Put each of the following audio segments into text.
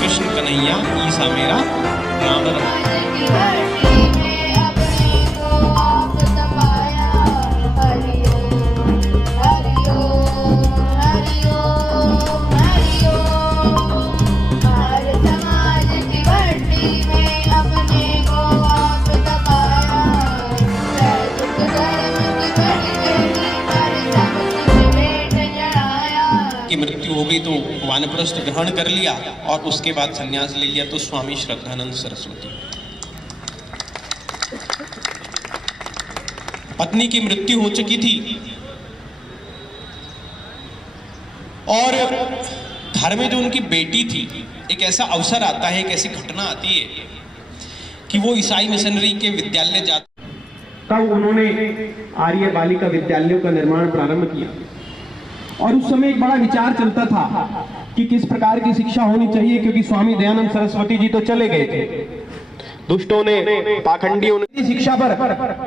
कृष्ण कन्हैया ईसा मेरा नाम रखो। की मृत्यु हो गई तो वानप्रस्थ ग्रहण कर लिया और उसके बाद संन्यास ले लिया तो स्वामी श्रद्धानंद सरस्वती। पत्नी की मृत्यु हो चुकी थी और घर में जो उनकी बेटी थी, एक ऐसा अवसर आता है, एक ऐसी घटना आती है कि वो ईसाई मिशनरी के विद्यालय जाते, तब उन्होंने आर्य बालिका विद्यालयों का निर्माण प्रारंभ किया और उस समय एक बड़ा विचार चलता था कि किस प्रकार की शिक्षा होनी चाहिए, क्योंकि स्वामी दयानंद सरस्वती जी तो चले गए थे, दुष्टों ने, पाखंडियों ने शिक्षा पर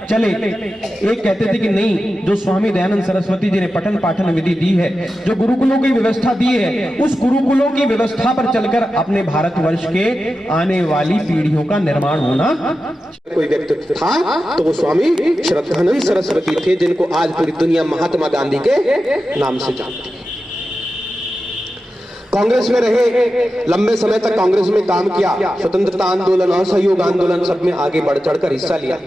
चले। एक कहते थे कि नहीं, जो स्वामी दयानंद सरस्वती जी ने पठन पाठन विधि दी है, जो गुरुकुलों की व्यवस्था दी है, उस गुरुकुलों की व्यवस्था पर चलकर अपने भारतवर्ष के आने वाली पीढ़ियों का निर्माण होना। कोई व्यक्तित्व था तो वो स्वामी श्रद्धानंद सरस्वती थे, जिनको आज पूरी दुनिया महात्मा गांधी के नाम से जानती है। कांग्रेस में रहे, लंबे समय तक कांग्रेस में काम किया, स्वतंत्रता आंदोलन, असहयोग आंदोलन सब में आगे बढ़ चढ़कर हिस्सा लिया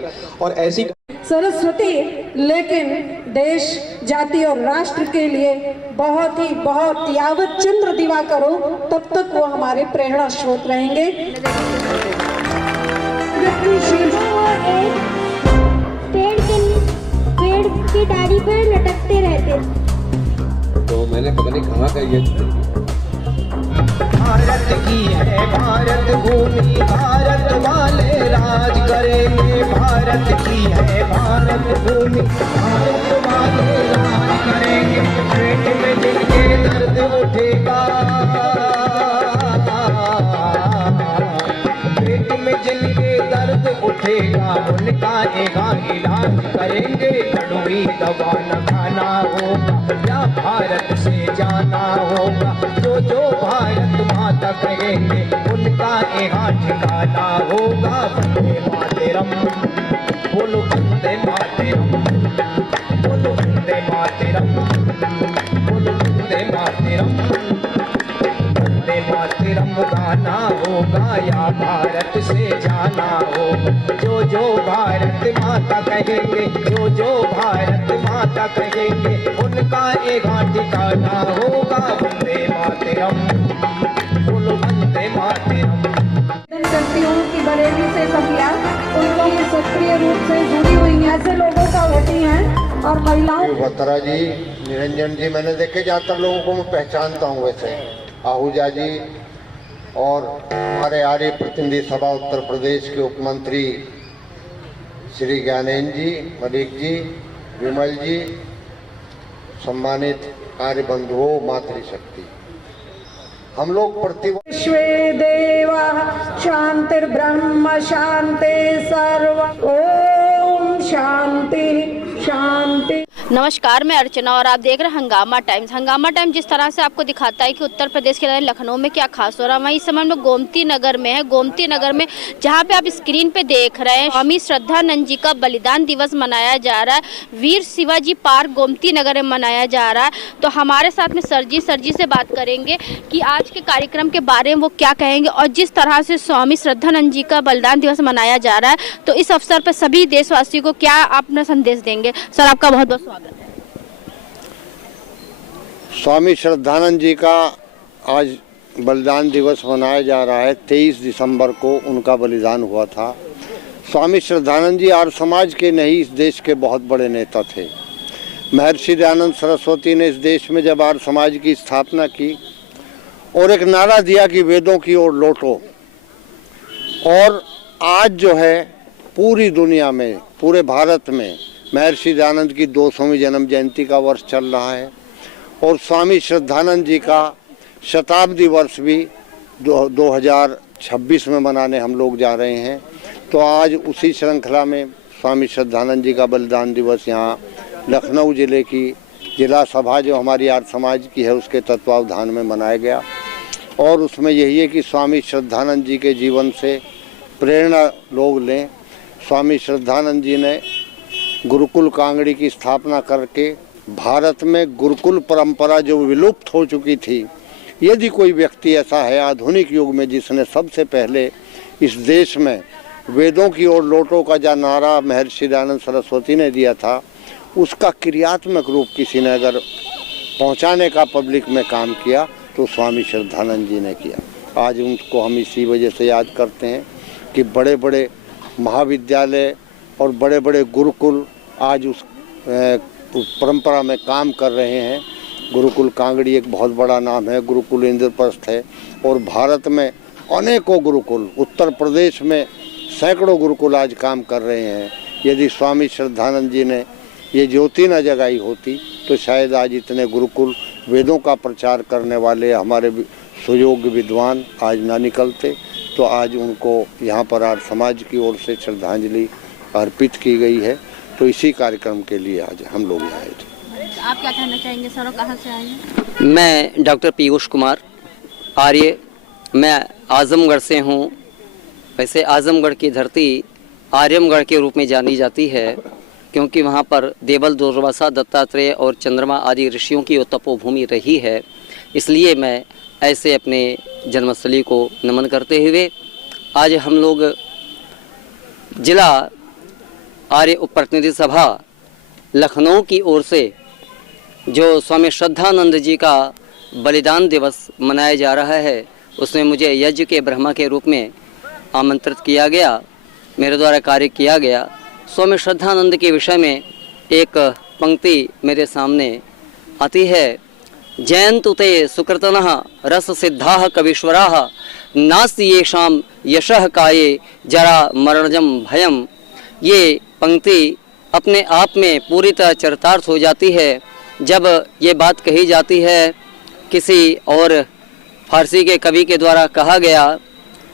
और ऐसी सरस्वती, लेकिन देश, जाति और राष्ट्र के लिए बहुत यावत चंद्र दिवाकर हो तब तक वो हमारे प्रेरणा स्रोत रहेंगे। पेड़ की डाली पर लटकते रहते, तो मैंने पता नहीं कहाँ का ये। भारत की है भारत भूमि, भारत वाले राज करेंगे। भारत की है भारत भूमि, भारत वाले राज करेंगे। पेट में जिनके दर्द उठेगा, पेट में जिनके दर्द उठेगा, उनका इलाज करेंगे। कड़वी दवा न खाना होगा या भारत से जाना होगा। जो भारत माता कहेंगे उनका यहाँ ठिकाना होगा। वंदे मातरम, बोलो वंदे मातरम, बोलो वंदे मातरम, बोलो वंदे मातरम। वंदे मातरम गाना होगा या भारत से जाना होगा। जो भारत माता कहेंगे, जो भारत माता कहेंगे, उनका एक ठिकाना होगा। वंदे मातरम, बोलो वंदे मातरम। करती हूँ कि बरेली से सफिया उनकी सक्रिय रूप से जुड़ी हुई हैं, ऐसे लोगों का होती हैं और महिलाओं। बत्रा जी, निरंजन जी, मैंने देखे ज़्यादातर लोगों को मैं पहचानता हूँ वैसे, आहूजा जी और हमारे आर्य प्रतिनिधि सभा उत्तर प्रदेश के उप मंत्री श्री ज्ञानेन्द्र जी, मलिक जी, विमल जी, सम्मानित आर्य बंधुओं, मातृशक्ति, हम लोग विश्वे देवा शांतिर्ब्रह्म शांति सर्व, ओम शांति शांति। नमस्कार, मैं अर्चना और आप देख रहे हैं हंगामा टाइम्स। हंगामा टाइम्स जिस तरह से आपको दिखाता है कि उत्तर प्रदेश के लखनऊ में क्या खास हो रहा है, वहीं इस समय हम लोग गोमती नगर में है। गोमती नगर में जहां पे आप स्क्रीन पे देख रहे हैं, स्वामी श्रद्धानंद जी का बलिदान दिवस मनाया जा रहा है। वीर शिवाजी पार्क गोमती नगर में मनाया जा रहा है। तो हमारे साथ में सरजी से बात करेंगे कि आज के कार्यक्रम के बारे में वो क्या कहेंगे और जिस तरह से स्वामी श्रद्धानंद जी का बलिदान दिवस मनाया जा रहा है, तो इस अवसर पर सभी देशवासियों को क्या आप अपना संदेश देंगे। सर, आपका बहुत बहुत स्वागत है। स्वामी श्रद्धानंद जी का आज बलिदान दिवस मनाया जा रहा है। 23 दिसंबर को उनका बलिदान हुआ था। स्वामी श्रद्धानंद जी आर्य समाज के नहीं, इस देश के बहुत बड़े नेता थे। महर्षि दयानंद सरस्वती ने इस देश में जब आर्य समाज की स्थापना की और एक नारा दिया कि वेदों की ओर लौटो, और आज जो है पूरी दुनिया में, पूरे भारत में महर्षि दयानंद की 200वीं जन्म जयंती का वर्ष चल रहा है और स्वामी श्रद्धानंद जी का शताब्दी वर्ष भी 2026 में मनाने हम लोग जा रहे हैं। तो आज उसी श्रृंखला में स्वामी श्रद्धानंद जी का बलिदान दिवस यहाँ लखनऊ ज़िले की जिला सभा जो हमारी आर्य समाज की है उसके तत्वावधान में मनाया गया। और उसमें यही है कि स्वामी श्रद्धानंद जी के जीवन से प्रेरणा लोग लें। स्वामी श्रद्धानंद जी ने गुरुकुल कांगड़ी की स्थापना करके भारत में गुरुकुल परंपरा जो विलुप्त हो चुकी थी, यदि कोई व्यक्ति ऐसा है आधुनिक युग में जिसने सबसे पहले इस देश में वेदों की ओर लौटो का जो नारा महर्षि दयानंद सरस्वती ने दिया था, उसका क्रियात्मक रूप किसी ने अगर पहुंचाने का पब्लिक में काम किया तो स्वामी श्रद्धानंद जी ने किया। आज उनको हम इसी वजह से याद करते हैं कि बड़े बड़े महाविद्यालय और बड़े बड़े गुरुकुल आज उस परंपरा में काम कर रहे हैं। गुरुकुल कांगड़ी एक बहुत बड़ा नाम है, गुरुकुल इंद्रप्रस्थ है, और भारत में अनेकों गुरुकुल, उत्तर प्रदेश में सैकड़ों गुरुकुल आज काम कर रहे हैं। यदि स्वामी श्रद्धानंद जी ने ये ज्योति न जगाई होती तो शायद आज इतने गुरुकुल, वेदों का प्रचार करने वाले हमारे सुयोग्य विद्वान आज ना निकलते। तो आज उनको यहाँ पर आर्य समाज की ओर से श्रद्धांजलि अर्पित की गई है। तो इसी कार्यक्रम के लिए आज हम लोग आए थे। आप क्या कहना चाहेंगे सर, और कहाँ से आए हैं? मैं डॉक्टर पीयूष कुमार आर्य, मैं आजमगढ़ से हूँ। वैसे आजमगढ़ की धरती आर्यमगढ़ के रूप में जानी जाती है, क्योंकि वहाँ पर देवल, दुर्वासा, दत्तात्रेय और चंद्रमा आदि ऋषियों की तपोभूमि रही है। इसलिए मैं ऐसे अपने जन्मस्थली को नमन करते हुए आज हम लोग जिला आर्य उप प्रतिनिधि सभा लखनऊ की ओर से जो स्वामी श्रद्धानंद जी का बलिदान दिवस मनाया जा रहा है, उसमें मुझे यज्ञ के ब्रह्मा के रूप में आमंत्रित किया गया, मेरे द्वारा कार्य किया गया। स्वामी श्रद्धानंद के विषय में एक पंक्ति मेरे सामने आती है। जयंतु ते सुकृतनः रस सिद्धाः कवीश्वराः नास्ति येषां यशः काये जरा मरणजम भयम। ये पंक्ति अपने आप में पूरी तरह चरितार्थ हो जाती है जब ये बात कही जाती है। किसी और फारसी के कवि के द्वारा कहा गया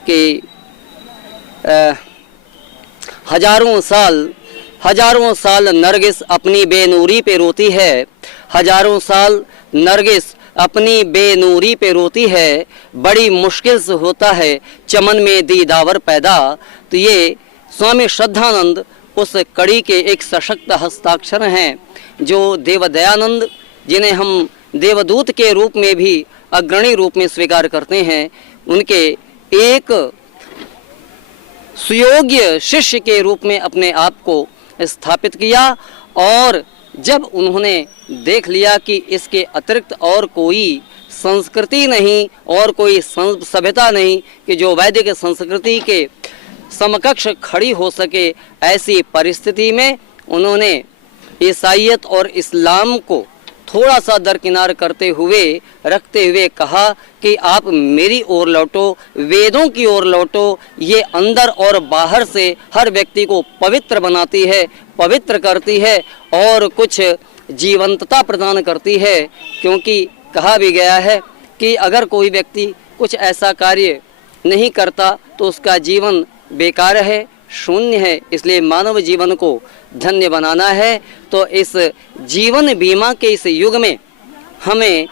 कि हजारों साल नरगिस अपनी बेनूरी पे रोती है, हजारों साल नरगिस अपनी बेनूरी पे रोती है, बड़ी मुश्किल से होता है चमन में दीदावर पैदा। तो ये स्वामी श्रद्धानंद उस कड़ी के एक सशक्त हस्ताक्षर हैं जो देव दयानंद, जिन्हें हम देवदूत के रूप में भी अग्रणी रूप में स्वीकार करते हैं, उनके एक सुयोग्य शिष्य के रूप में अपने आप को स्थापित किया। और जब उन्होंने देख लिया कि इसके अतिरिक्त और कोई संस्कृति नहीं और कोई सभ्यता नहीं कि जो वैदिक संस्कृति के समकक्ष खड़ी हो सके, ऐसी परिस्थिति में उन्होंने ईसाईयत और इस्लाम को थोड़ा सा दरकिनार करते हुए रखते हुए कहा कि आप मेरी ओर लौटो, वेदों की ओर लौटो। ये अंदर और बाहर से हर व्यक्ति को पवित्र बनाती है, पवित्र करती है और कुछ जीवंतता प्रदान करती है। क्योंकि कहा भी गया है कि अगर कोई व्यक्ति कुछ ऐसा कार्य नहीं करता तो उसका जीवन बेकार है, शून्य है। इसलिए मानव जीवन को धन्य बनाना है। तो इस जीवन बीमा के इस युग में हमें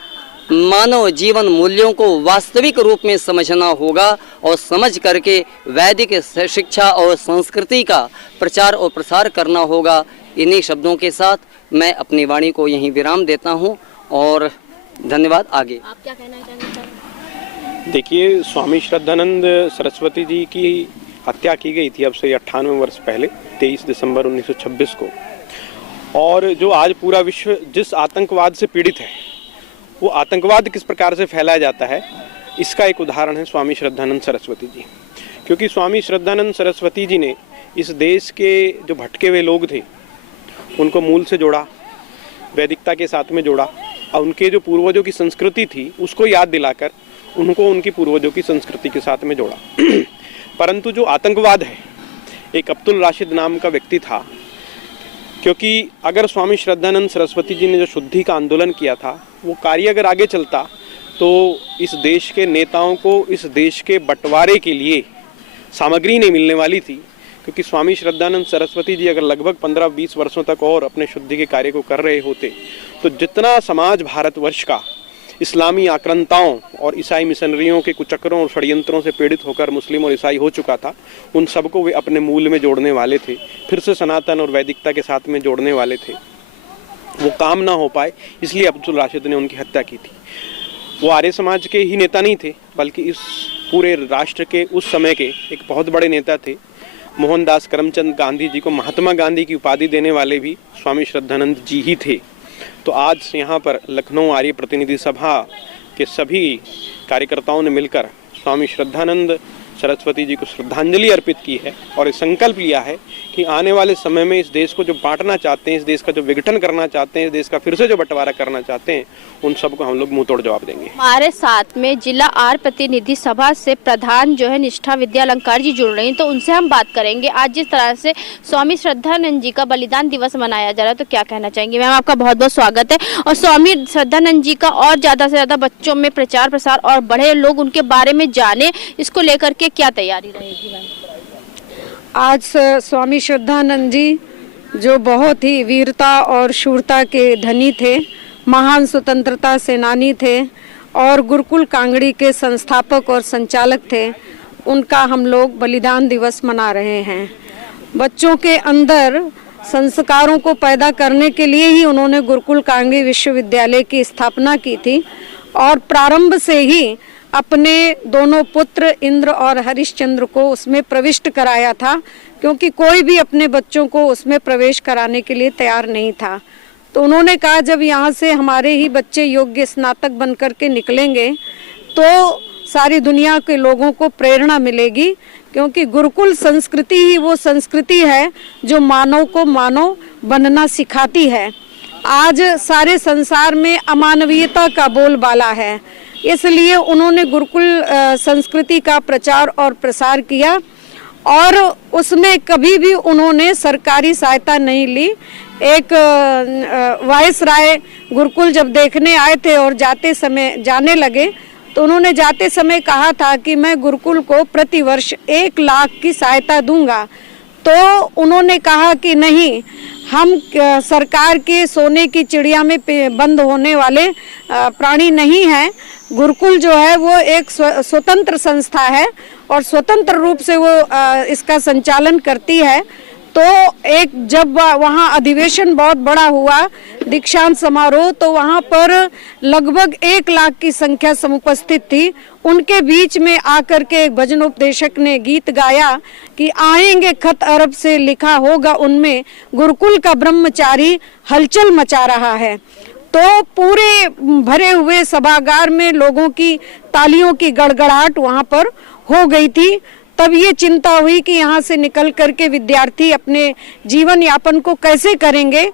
मानव जीवन मूल्यों को वास्तविक रूप में समझना होगा और समझ करके वैदिक शिक्षा और संस्कृति का प्रचार और प्रसार करना होगा। इन्हीं शब्दों के साथ मैं अपनी वाणी को यहीं विराम देता हूं और धन्यवाद। आगे आप क्या कहना चाहेंगे सर? देखिए, स्वामी श्रद्धानंद सरस्वती जी की हत्या की गई थी अब से 98 वर्ष पहले 23 दिसंबर 1926 को। और जो आज पूरा विश्व जिस आतंकवाद से पीड़ित है, वो आतंकवाद किस प्रकार से फैलाया जाता है, इसका एक उदाहरण है स्वामी श्रद्धानंद सरस्वती जी। क्योंकि स्वामी श्रद्धानंद सरस्वती जी ने इस देश के जो भटके हुए लोग थे उनको मूल से जोड़ा, वैदिकता के साथ में जोड़ा और उनके जो पूर्वजों की संस्कृति थी उसको याद दिलाकर उनको उनकी पूर्वजों की संस्कृति के साथ में जोड़ा। परंतु जो आतंकवाद है, एक अब्दुल राशिद नाम का व्यक्ति था। क्योंकि अगर स्वामी श्रद्धानंद सरस्वती जी ने जो शुद्धि का आंदोलन किया था, वो कार्य अगर आगे चलता तो इस देश के नेताओं को इस देश के बंटवारे के लिए सामग्री नहीं मिलने वाली थी। क्योंकि स्वामी श्रद्धानंद सरस्वती जी अगर लगभग 15-20 वर्षों तक और अपने शुद्धि के कार्य को कर रहे होते तो जितना समाज भारतवर्ष का इस्लामी आक्रांताओं और ईसाई मिशनरियों के कुचक्रों और षड्यंत्रों से पीड़ित होकर मुस्लिम और ईसाई हो चुका था, उन सबको वे अपने मूल में जोड़ने वाले थे, फिर से सनातन और वैदिकता के साथ में जोड़ने वाले थे। वो काम ना हो पाए, इसलिए अब्दुल राशिद ने उनकी हत्या की थी। वो आर्य समाज के ही नेता नहीं थे, बल्कि इस पूरे राष्ट्र के उस समय के एक बहुत बड़े नेता थे। मोहनदास करमचंद गांधी जी को महात्मा गांधी की उपाधि देने वाले भी स्वामी श्रद्धानंद जी ही थे। तो आज यहाँ पर लखनऊ आर्य प्रतिनिधि सभा के सभी कार्यकर्ताओं ने मिलकर स्वामी श्रद्धानंद सरस्वती जी को श्रद्धांजलि अर्पित की है और ये संकल्प लिया है कि आने वाले समय में इस देश को जो बांटना चाहते हैं, इस देश का जो विघटन करना चाहते हैं, इस देश का फिर से जो बंटवारा करना चाहते हैं, उन सबको हम लोग मुंह तोड़ जवाब देंगे। हमारे साथ में जिला आर्य प्रतिनिधि सभा से प्रधान जो है निष्ठा विद्यालंकार जी जुड़ रही हैं, तो उनसे हम बात करेंगे। आज जिस तरह से स्वामी श्रद्धानंद जी का बलिदान दिवस मनाया जा रहा है, तो क्या कहना चाहेंगे? मैम, आपका बहुत बहुत स्वागत है। और स्वामी श्रद्धानंद जी का और ज़्यादा से ज़्यादा बच्चों में प्रचार प्रसार और बड़े लोग उनके बारे में जाने, इसको लेकर के क्या तैयारी रहेगी मैम? आज स्वामी श्रद्धानंद जी जो बहुत ही वीरता और शूरता के धनी थे, महान स्वतंत्रता सेनानी थे और गुरुकुल कांगड़ी के संस्थापक और संचालक थे, उनका हम लोग बलिदान दिवस मना रहे हैं। बच्चों के अंदर संस्कारों को पैदा करने के लिए ही उन्होंने गुरुकुल कांगड़ी विश्वविद्यालय की स्थापना की थी और प्रारंभ से ही अपने दोनों पुत्र इंद्र और हरिश्चंद्र को उसमें प्रविष्ट कराया था, क्योंकि कोई भी अपने बच्चों को उसमें प्रवेश कराने के लिए तैयार नहीं था। तो उन्होंने कहा जब यहाँ से हमारे ही बच्चे योग्य स्नातक बन करके निकलेंगे तो सारी दुनिया के लोगों को प्रेरणा मिलेगी, क्योंकि गुरुकुल संस्कृति ही वो संस्कृति है जो मानव को मानव बनना सिखाती है। आज सारे संसार में अमानवीयता का बोलबाला है, इसलिए उन्होंने गुरुकुल संस्कृति का प्रचार और प्रसार किया और उसमें कभी भी उन्होंने सरकारी सहायता नहीं ली। एक वायसराय गुरुकुल जब देखने आए थे और जाने लगे तो उन्होंने जाते समय कहा था कि मैं गुरुकुल को प्रति वर्ष 1 लाख की सहायता दूंगा। तो उन्होंने कहा कि नहीं, हम सरकार के सोने की चिड़िया में बंद होने वाले प्राणी नहीं हैं। गुरुकुल जो है वो एक स्वतंत्र संस्था है और स्वतंत्र रूप से वो इसका संचालन करती है। तो एक जब वहाँ अधिवेशन बहुत बड़ा हुआ, दीक्षांत समारोह, तो वहाँ पर लगभग 1 लाख की संख्या समुपस्थित थी। उनके बीच में आकर के एक भजनोपदेशक ने गीत गाया कि आएंगे खत अरब से, लिखा होगा उनमें, गुरुकुल का ब्रह्मचारी हलचल मचा रहा है। तो पूरे भरे हुए सभागार में लोगों की तालियों की गड़गड़ाहट वहाँ पर हो गई थी। तब ये चिंता हुई कि यहाँ से निकल करके विद्यार्थी अपने जीवन यापन को कैसे करेंगे।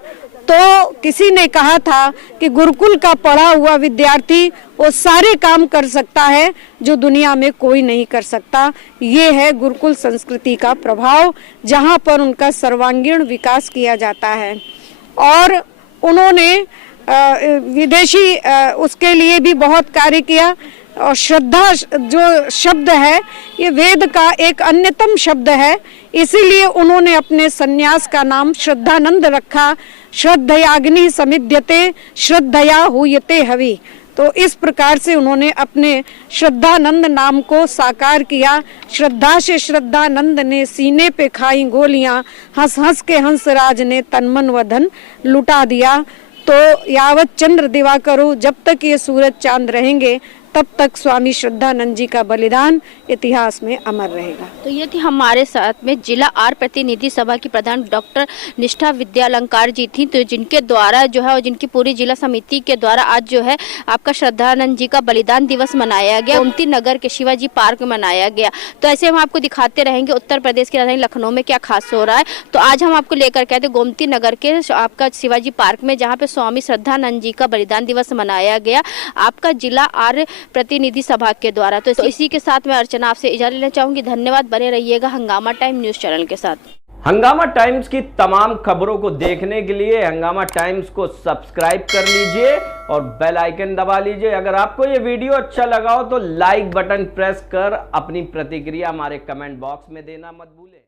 तो किसी ने कहा था कि गुरुकुल का पढ़ा हुआ विद्यार्थी वो सारे काम कर सकता है जो दुनिया में कोई नहीं कर सकता। ये है गुरुकुल संस्कृति का प्रभाव, जहाँ पर उनका सर्वांगीण विकास किया जाता है। और उन्होंने विदेशी उसके लिए भी बहुत कार्य किया। और श्रद्धा जो शब्द है ये वेद का एक अन्यतम शब्द है, इसीलिए उन्होंने अपने सन्यास का नाम श्रद्धानंद रखा। श्रद्धयाग्नि समिद्यते श्रद्धया हुयते हवि। तो इस प्रकार से उन्होंने अपने श्रद्धानंद नाम को साकार किया। श्रद्धा से श्रद्धानंद ने सीने पे खाई गोलियां, हंस हंस के हंसराज ने तन मन व धन लुटा दिया। तो यावत चंद्र दिवाकरो, जब तक ये सूरज चांद रहेंगे तब तक स्वामी श्रद्धानंद जी का बलिदान इतिहास में अमर रहेगा। तो ये थी हमारे साथ में जिला आर्य प्रतिनिधि सभा की प्रधान डॉक्टर निष्ठा विद्यालंकार जी थी, तो जिनके द्वारा जो है और जिनकी पूरी जिला समिति के द्वारा आज जो है आपका श्रद्धानंद जी का बलिदान दिवस मनाया गया, गोमती नगर के शिवाजी पार्क में मनाया गया। तो ऐसे हम आपको दिखाते रहेंगे उत्तर प्रदेश की राजधानी लखनऊ में क्या खास हो रहा है। तो आज हम आपको लेकर के आए थे गोमती नगर के आपका शिवाजी पार्क में, जहाँ पे स्वामी श्रद्धानंद जी का बलिदान दिवस मनाया गया आपका जिला आर्य प्रतिनिधि सभा के द्वारा। तो इसी के साथ मैं अर्चना आपसे इजाजत लेना चाहूंगी। धन्यवाद, बने रहिएगा हंगामा टाइम न्यूज चैनल के साथ। हंगामा टाइम्स की तमाम खबरों को देखने के लिए हंगामा टाइम्स को सब्सक्राइब कर लीजिए और बेल आइकन दबा लीजिए। अगर आपको ये वीडियो अच्छा लगा हो तो लाइक बटन प्रेस कर अपनी प्रतिक्रिया हमारे कमेंट बॉक्स में देना मत भूलें।